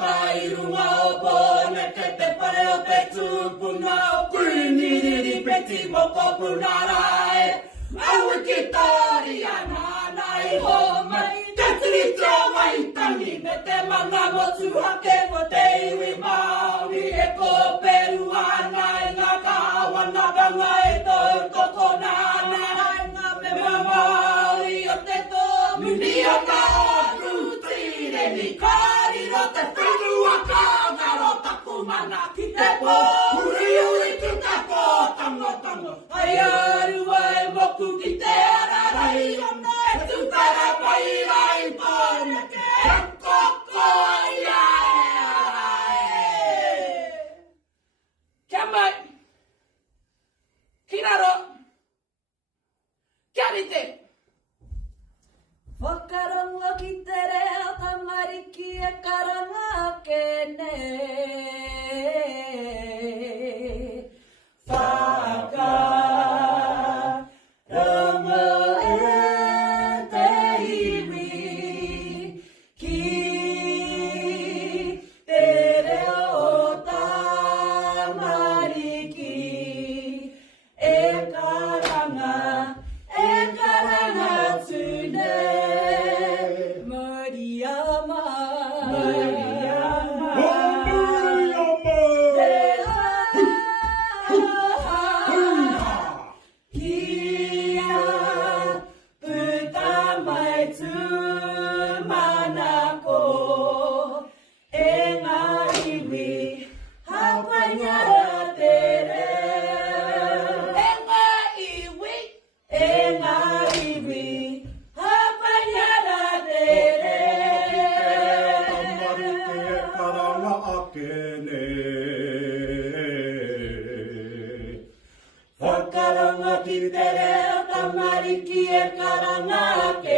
tai runga o pone ke te pare o te tūpuna o kuiniriri peti moko punarai. Aue ki tāri ana nai ho mai, te tiri tō mai tangi me te mana motu hake mo te iwi Māori e ko peru ana e ngā kāwana ranga e tō koko nāna. Ngā me Māori o te tō muni o ka oru tire ni kāri ro te whenua ka ngaro taku mana ki te pō. Uri uri ki te pō tango tango. Ai aru ai moku ki te ararai ona e tūtara pai rai pōne ke koko ai ai. Kia mai. Ki raro. Kia rite. Whakarongo ki te reo tamariki e karanga kene. Whakarongo e te iwi ki te reo tamariki e karanga tune. Moriama, Moriama, Kia puta mai tu manako e ngā iwi hawaiara te reo. E ngā iwi, e ngā iwi hawaiara te reo. Tamariki e karanga akene. Whakarongo ki te reo tamariki e karanga ake